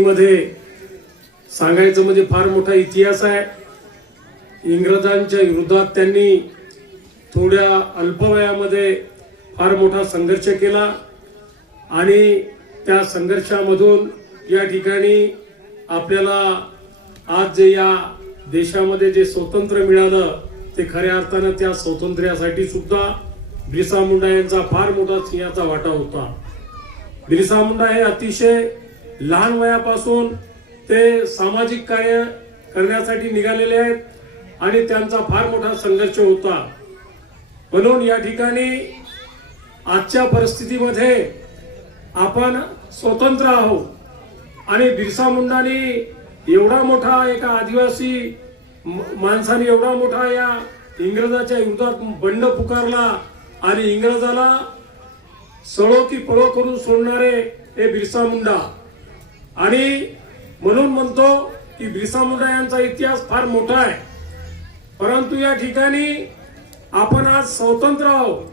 मध्ये सांगायचं म्हणजे फार मोठा इतिहास आहे. इंग्रजांच्या विरोधात त्यांनी थोड्या अल्पवयामध्ये फार मोठा संघर्ष केला आणि त्या संघर्षामधून या ठिकाणी आपल्याला आज जे या देशामध्ये जे स्वातंत्र्य मिळालं ते खऱ्या अर्थानं त्या स्वातंत्र्यासाठी सुद्धा बिरसा मुंडा यांचा फार मोठा सिंहाचा वाटा होता. बिरसा मुंडा हे अतिशय लहान वयापासून ते सामाजिक कार्य करण्यासाठी निघालेले आहेत आणि त्यांचा फार मोठा संघर्ष होता. म्हणून या ठिकाणी आजच्या परिस्थितीमध्ये आपण स्वतंत्र आहोत. आणि बिरसा मुंडाने एवढा मोठा एका आदिवासी माणसाने एवढा मोठा या इंग्रजाच्या युद्धात बंड पुकारला आणि इंग्रजाला सळो की पळो करून सोडणारे हे बिरसा मुंडा. आणि म्हणून म्हणतो की बिरसा मुंडा यांचा इतिहास फार मोठा आहे. परंतु या ठिकाणी आपण आज स्वतंत्र आहोत.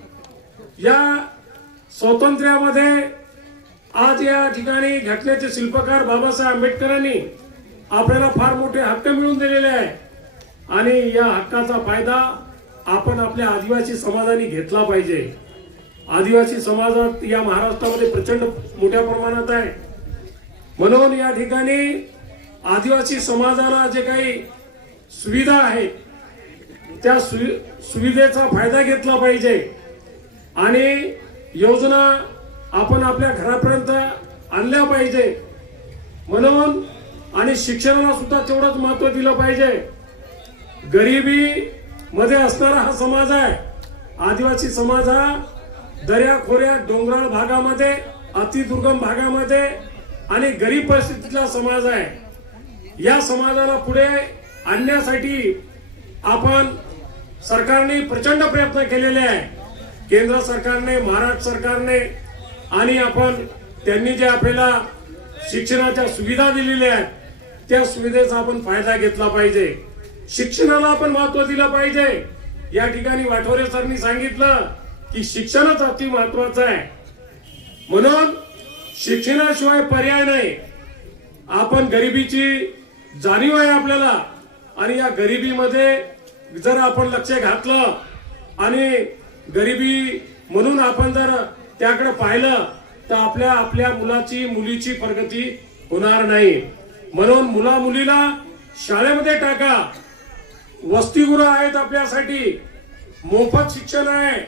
या स्वातंत्र्यामध्ये आज या ठिकाणी घटनेचे शिल्पकार बाबासाहेब आंबेडकरांनी आपल्याला फार मोठे हक्क मिळून दिलेले आहे. आणि या हक्काचा फायदा आपण आपल्या आदिवासी समाजाने घेतला पाहिजे. आदिवासी समाजात या महाराष्ट्रामध्ये प्रचंड मोठ्या प्रमाणात आहे. म्हणून या ठिकाणी आदिवासी समाजाला जे काही सुविधा आहेत त्या सुवि- सुविधेचा फायदा घेतला पाहिजे. आणि योजना आपण आपल्या घरापर्यंत आणल्या पाहिजे. म्हणून आणि शिक्षणाला सुद्धा तेवढंच महत्त्व दिलं पाहिजे. गरिबी मध्ये असणारा हा समाज आहे. आदिवासी समाज हा दर्या खोऱ्या डोंगराळ भागामध्ये अतिदुर्गम भागामध्ये आणि गरीब परिस्थितीतला समाज आहे. या समाजाला पुढे आणण्यासाठी आपण सरकारने प्रचंड प्रयत्न केलेले आहे. केंद्र सरकारने महाराष्ट्र सरकारने आणि आपण त्यांनी जे आपल्याला शिक्षणाच्या सुविधा दिलेल्या आहेत त्या सुविधेचा आपण फायदा घेतला पाहिजे. शिक्षणाला आपण महत्त्व दिलं पाहिजे. या ठिकाणी वाठोरे सरनी सांगितलं की शिक्षणच अति महत्वाचं आहे. म्हणून शिक्षणाशिवाय पर्याय नाही. आपण गरिबीची जाणीव आहे आपल्याला. आणि या गरिबीमध्ये जर आपण लक्ष घातलं आणि गरिबी म्हणून आपण जर त्याकडे पाहिलं तर आपल्या आपल्या मुलाची मुलीची प्रगती होणार नाही. म्हणून मुला मुलीला शाळेमध्ये टाका. वसतिगृह आहेत आपल्यासाठी. मोफत शिक्षण आहे.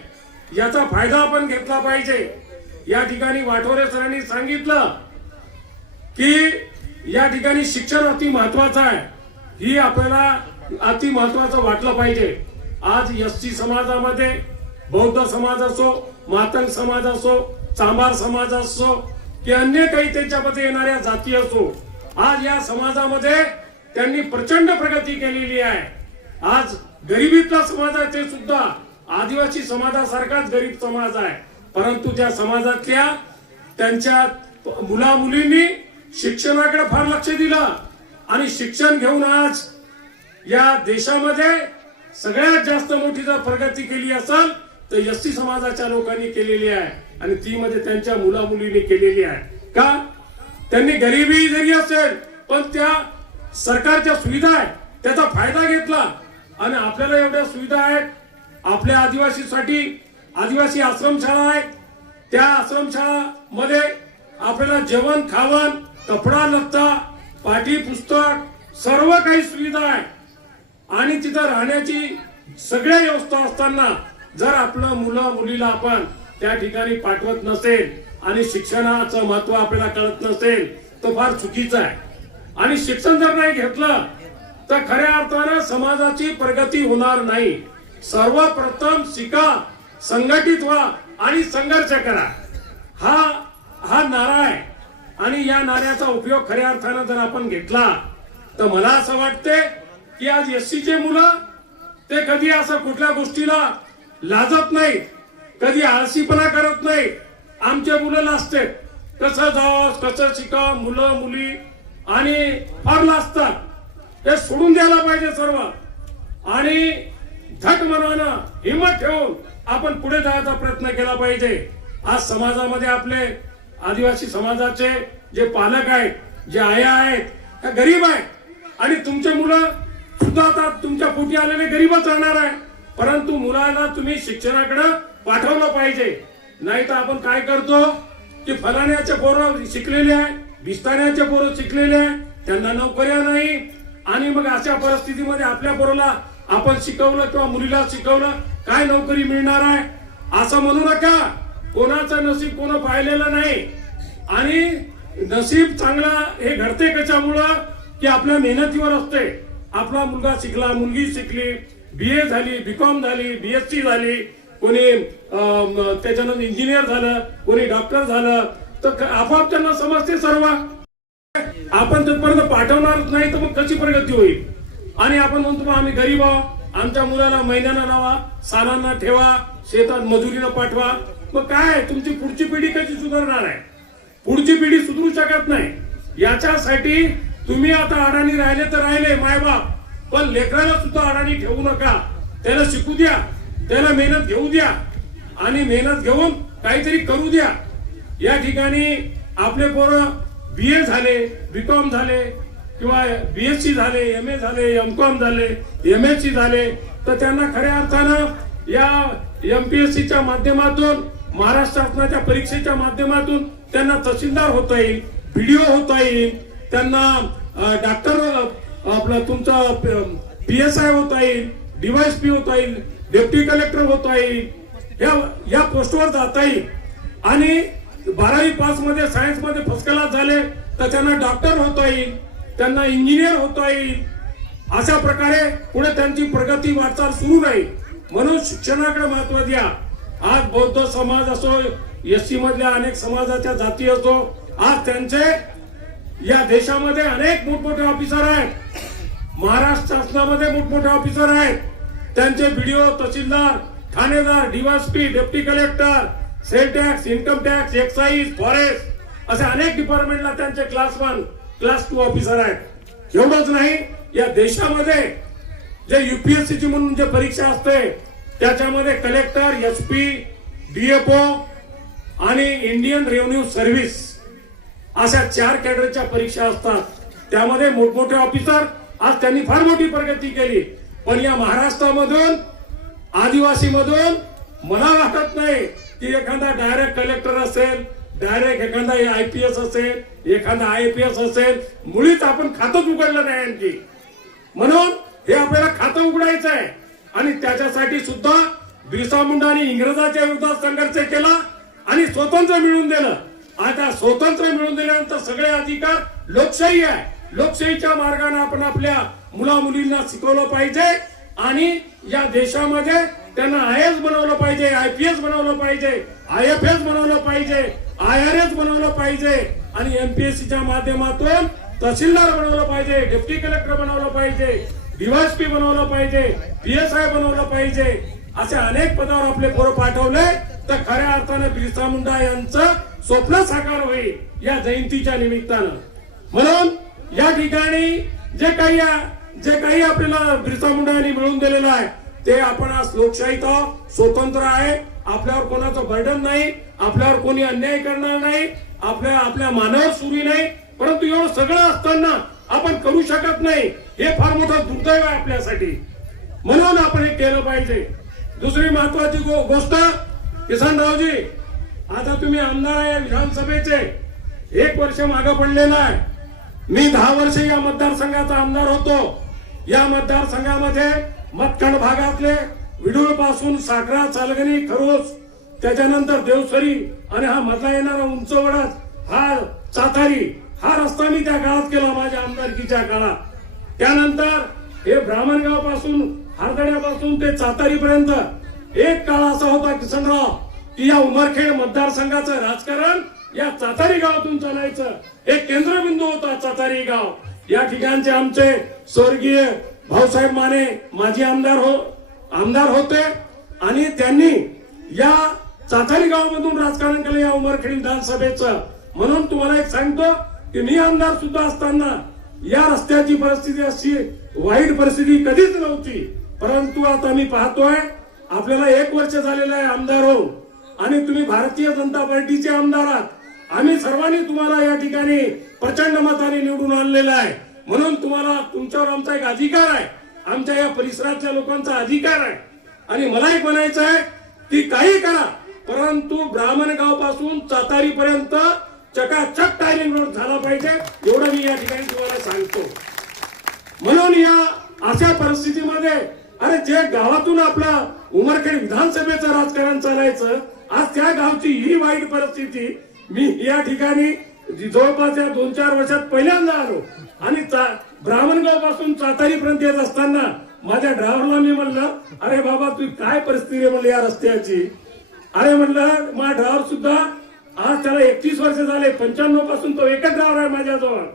याचा फायदा आपण घेतला पाहिजे. या ठिकाणी वाटोरे सरांनी सांगितलं की या ठिकाणी शिक्षण अति महत्वाचं आहे. ही आपल्याला अति महत्वाचं वाटलं पाहिजे. आज एस टी समाजामध्ये बौद्ध समाज असो मातंग समाज असो चांभार समाज असो की अन्य काही त्यांच्यामध्ये येणाऱ्या जाती असो आज या समाजामध्ये त्यांनी प्रचंड प्रगती केलेली आहे. आज गरिबीतला समाज आहे ते सुद्धा आदिवासी समाजासारखाच गरीब समाज आहे. परंतु त्या समाजातल्या त्यांच्या मुला मुलींनी शिक्षणाकडे फार लक्ष दिलं आणि शिक्षण घेऊन आज या देशामध्ये सगळ्यात जास्त मोठी जर प्रगती केली असेल तर एस समाजाच्या लोकांनी केलेली आहे आणि ती मध्ये त्यांच्या मुला मुलींनी केलेली आहे. का? त्यांनी गरिबी जरी असेल पण त्या सरकारच्या सुविधा आहेत त्याचा फायदा घेतला. आणि आपल्याला एवढ्या सुविधा आहेत आपल्या आदिवासीसाठी आदिवासी आश्रमशाळा आहेत त्या आश्रमशाळामध्ये आपल्याला जेवण खावण कपडा लत्ता पाठी पुस्तक सर्व काही सुविधा आहे. आणि तिथं राहण्याची सगळ्या व्यवस्था असताना जर आपलं मुलं मुलीला आपण त्या ठिकाणी पाठवत नसेल आणि शिक्षणाचं महत्त्व आपल्याला कळत नसेल तर फार चुकीचं आहे. आणि शिक्षण जर नाही घेतलं तर खऱ्या अर्थानं समाजाची प्रगती होणार नाही. सर्वप्रथम शिका संघटित व्हा आणि संघर्ष करा. हा हा नारा आहे. आणि या नाऱ्याचा उपयोग खऱ्या अर्थानं जर आपण घेतला तर मला असं वाटते की आज एस सीचे मुलं ते कधी असं कुठल्या गोष्टीला लाजत नाही कधी आळशीपणा करत नाही आमचे मुलं लाजते कसं जावं कसं शिकाव मुलं मुली आणि फार लाजतात ते सोडून द्यायला पाहिजे सर्व. आणि धट मनानं हिंमत ठेवून आपण पुढे जायचा प्रयत्न केला पाहिजे. आज समाजामध्ये आपले आदिवासी समाजाचे जे पालक आहेत जे आया आहेत त्या गरीब आहेत. आणि तुमचे मुलं सुद्धा आता तुमच्या पोटी आलेले गरीबच राहणार आहे. परंतु मुलांना तुम्ही शिक्षणाकडे पाठवलं पाहिजे. नाही तर आपण काय करतो की फलाण्याचे पोरं शिकलेले आहे बिस्ताण्याचे पोरं शिकलेले आहे त्यांना नोकऱ्या नाही. आणि मग अशा परिस्थितीमध्ये आपल्या पोराला आपण शिकवलं किंवा मुलीला शिकवलं काय नोकरी मिळणार आहे? असं म्हणू नका. कोणाचं नशीब कोण पाहिलेलं नाही. आणि नशीब चांगला हे घडते कशामुळं? की आपल्या मेहनतीवर असते. आपला मुलगा शिकला मुलगी शिकली बी ए झाली बी कॉम झाली बी एस सी झाली. कोणी त्याच्यानंतर इंजिनियर झालं कोणी डॉक्टर झालं. तर आपाप आपोआप त्यांना समजते सर्व. आपण तिथपर्यंत पाठवणारच नाही तर मग कशी प्रगती होईल? आणि आपण म्हणतो आम्ही गरीब आहोत. आमच्या मुलाला महिन्याला लावा सालांना ठेवा शेतात मजुरीला पाठवा. मग काय? तुमची पुढची पिढी कशी सुधारणार आहे? पुढची पिढी सुधरू शकत नाही. याच्यासाठी तुम्ही आता अडाणी राहिले तर राहिले मायबाप. पण लेकराला सुद्धा अडाणी ठेवू नका. त्याला शिकू द्या. त्याला मेहनत घेऊ द्या. आणि मेहनत घेऊन काहीतरी करू द्या. या ठिकाणी आपले पोरं बी ए झाले बी कॉम झाले किंवा बी एस सी झाले एम ए झाले एम कॉम झाले एम एस सी झाले तर त्यांना खऱ्या अर्थानं या एम पी एस सीच्या माध्यमातून महाराष्ट्र शासनाच्या परीक्षेच्या माध्यमातून त्यांना तहसीलदार होता येईल व्हिडिओ होता येईल त्यांना डॉक्टर आपलं तुमचा पी एस आय होता येईल डिवायस पी होता येईल डेप्टी कलेक्टर होता येईल या या पोस्टवर जाता येईल. आणि बारावी पासमध्ये सायन्समध्ये फर्स्ट क्लास झाले तर त्यांना डॉक्टर होता येईल. त्यांना इंजिनियर होता येईल. अशा प्रकारे पुढे त्यांची प्रगती वाटचाल सुरू राहील. म्हणून शिक्षणाकडे महत्त्व द्या. आज बौद्ध समाज असो एस सी मधल्या अनेक समाजाच्या जाती असो आज त्यांचे या देशामध्ये अनेक मोठमोठे ऑफिसर आहेत. महाराष्ट्र शासनामध्ये मोठमोठे ऑफिसर आहेत. त्यांचे व्हिडिओ तहसीलदार ठाणेदार DySP deputy collector sales tax income tax excise forest असे अनेक डिपार्टमेंटला त्यांचे class one class two officer आहेत. एवढंच नाही या देशामध्ये जे युपीएससीची म्हणून जे परीक्षा असते त्याच्यामध्ये कलेक्टर एस पी डीएफओ आणि इंडियन रेव्हन्यू सर्व्हिस अशा चार कॅडरच्या परीक्षा असतात. त्यामध्ये मोठमोठे ऑफिसर आज त्यांनी फार मोठी प्रगती केली. पण या महाराष्ट्रामधून आदिवासीमधून मला वाटत नाही की एखादा डायरेक्ट कलेक्टर असेल डायरेक्ट एखादा आय पी एस असेल एखादा आय पी एस असेल मुळीच आपण खातच उघडलं नाही आणखी. म्हणून हे आपल्याला खातं उघडायचं आहे आणि त्याच्यासाठी सुद्धा बिरसा मुंडाने इंग्रजाच्या विरोधात संघर्ष केला आणि स्वतंत्र मिळून दिलं. आता स्वतंत्र मिळून दिल्यानंतर सगळे अधिकार लोकशाही आहे. लोकशाहीच्या मार्गाने आपण आपल्या मुला मुलींना शिकवलं पाहिजे आणि या देशामध्ये त्यांना आय एस बनवलं पाहिजे आय पी एस बनवलं पाहिजे आय एफ एस बनवलं पाहिजे. आय आर एस बनवलं पाहिजे आणि एमपीएससीच्या माध्यमातून तहसीलदार बनवलं पाहिजे डेप्टी कलेक्टर बनवलं पाहिजे डीवायसपी बनवलं पाहिजे पी बनवलं पाहिजे अशा अनेक पदावर आपले पोरं पाठवले. तर खऱ्या अर्थाने बिरसा मुंडा यांचं स्वप्न साकार होईल या जयंतीच्या निमित्तानं. म्हणून या ठिकाणी जे काही जे काही आपल्याला बिरसा मुंडा यांनी मिळवून दिलेलं आहे ते आपण आज लोकशाहीत स्वतंत्र आहे. आपल्यावर कोणाचं बर्डन नाही आपल्यावर कोणी अन्याय करणार नाही आपल्या आपल्या मानावर सुरी नाही. परंतु एवढं सगळं असताना आपण करू शकत नाही. हे फार मोठं दुर्दैव आहे आपल्यासाठी. म्हणून आपण हे केलं पाहिजे. दुसरी महत्वाची गो- गोष्ट किसनरावजी आता तुम्ही आमदार आहे विधानसभेचे. एक वर्ष मागे पडलेलं आहे मी दहा वर्ष या मतदारसंघाचा आमदार होतो. या मतदारसंघामध्ये मतखंड भागातले विडूळपासून साखरा चालगणी खरोस त्याच्यानंतर देवसरी आणि हा मधला येणारा उंचवडत हा चातारी हा रस्ता मी त्या काळात केला माझ्या आमदारकीच्या काळात. त्यानंतर हे ब्राह्मणगावपासून हारदड्यापासून ते चातारी पर्यंत एक काळ असा होता किसनराव की या उमरखेड मतदारसंघाचं राजकारण या चातारी गावातून चालायचं. एक केंद्रबिंदू होता चातारी गाव. या ठिकाणचे आमचे स्वर्गीय भाऊसाहेब माने माजी आमदार हो आमदार होते आणि त्यांनी या चाचारी गावामधून राजकारण केलं या उमरखेड विधानसभेचं. म्हणून तुम्हाला एक सांगतो की मी आमदार सुद्धा असताना या रस्त्याची परिस्थिती अशी वाईट परिस्थिती कधीच नव्हती. परंतु आता मी पाहतोय आपल्याला एक वर्ष झालेलं आहे आमदार होऊन. आणि तुम्ही भारतीय जनता पार्टीचे आमदार आहात. आम्ही सर्वांनी तुम्हाला या ठिकाणी प्रचंड मताने निवडून आणलेलं आहे. म्हणून तुम्हाला तुमच्यावर आमचा एक अधिकार आहे. आमच्या या परिसरातल्या लोकांचा अधिकार आहे. आणि मला एक म्हणायचं आहे की काही करा. परंतु ब्राह्मणगावपासून चातारी पर्यंत चकाचक टायरिंग रोड झाला पाहिजे एवढं मी या ठिकाणी तुम्हाला सांगतो. म्हणून या अशा परिस्थितीमध्ये अरे जे गावातून आपला उमरखेड विधानसभेचं राजकारण चालायचं आज त्या गावची ही वाईट परिस्थिती मी या ठिकाणी जवळपास या दोन चार वर्षात पहिल्यांदा आलो. आणि ब्राह्मणगावपासून चातारी पर्यंत येत असताना माझ्या ड्रायव्हरला मी म्हणलं अरे बाबा तू काय परिस्थिती आहे म्हणलं या रस्त्याची. अरे म्हणलं माझा ड्रायव्हर सुद्धा आज त्याला एकतीस वर्ष झाले पंच्याण्णवपासून तो एकच ड्रायव्हर आहे माझ्याजवळ.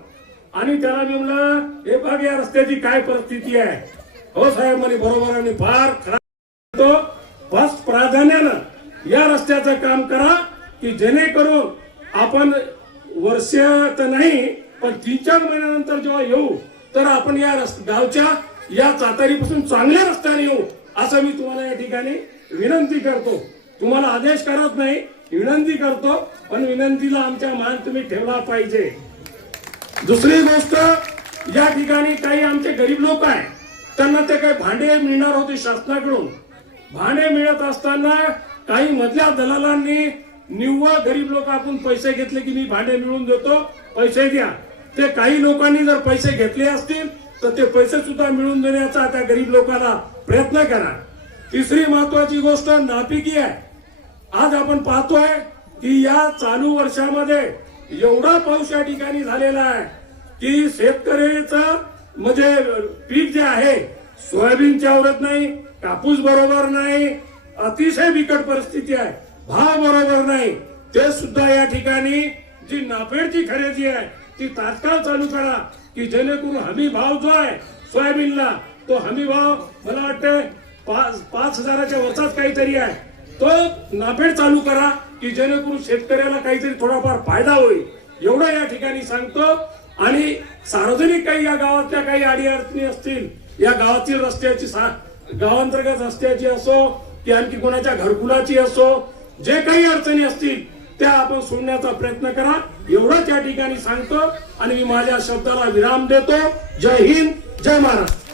आणि त्याला मी म्हणलं हे बाग या रस्त्याची काय परिस्थिती आहे. हो साहेब म्हणे बरोबर आणि फार खराब तो फर्स्ट प्राधान्यानं या रस्त्याचं काम करा की जेणेकरून आपण वर्ष तर नाही पण तीन चार महिन्यानंतर जेव्हा येऊ तर आपण या रस- गावच्या या चातारीपासून चांगल्या रस्त्याने येऊ असं मी तुम्हाला या ठिकाणी विनंती करतो. तुम्हाला आदेश करत नाही विनंती करतो पण विनंतीला आमच्या मान तुम्ही ठेवला पाहिजे. दुसरी गोष्ट या ठिकाणी काही आमचे गरीब लोक आहे त्यांना ते काही भांडे मिळणार होते शासनाकडून. भांडे मिळत असताना काही मधल्या दलालांनी निव्वळ गरीब लोक आपण पैसे घेतले की मी भांडे मिळवून देतो पैसे द्या. ते काही लोकांनी जर पैसे घेतले असतील तर ते पैसे सुद्धा मिळवून देण्याचा त्या गरीब लोकांना प्रयत्न करा तिसरी महत्वाची गोष्ट नापिकी आहे. आज आपण पाहतोय की या चालू वर्षामध्ये एवढा पाऊस या ठिकाणी झालेला आहे की शेतकऱ्याचं म्हणजे पीक जे आहे सोयाबीनच्या आवडत नाही कापूस बरोबर नाही अतिशय बिकट परिस्थिती आहे भाव बरोबर नाही ते सुद्धा या ठिकाणी जी नाफेडची खरेदी आहे ती तात्काळ चालू करा की जेणेकरून हमी भाव जो आहे सोयाबीनला तो हमी भाव मला वाटतं पाच पाच हजाराच्या वरचाच काहीतरी आहे. तो नाफेड चालू करा की जेणेकरून शेतकऱ्याला काहीतरी थोडाफार फायदा होईल. एवढं या ठिकाणी सांगतो. आणि सार्वजनिक काही या गावातल्या काही अडीअडचणी असतील या गावातील रस्त्याची सा गावांतर्गत रस्त्याची असो की आणखी कोणाच्या घरकुलाची असो जे काही अडचणी असतील त्या आपण सोडण्याचा प्रयत्न करा. एवढंच या ठिकाणी सांगतो आणि मी माझ्या शब्दाला विराम देतो. जय हिंद जय महाराष्ट्र.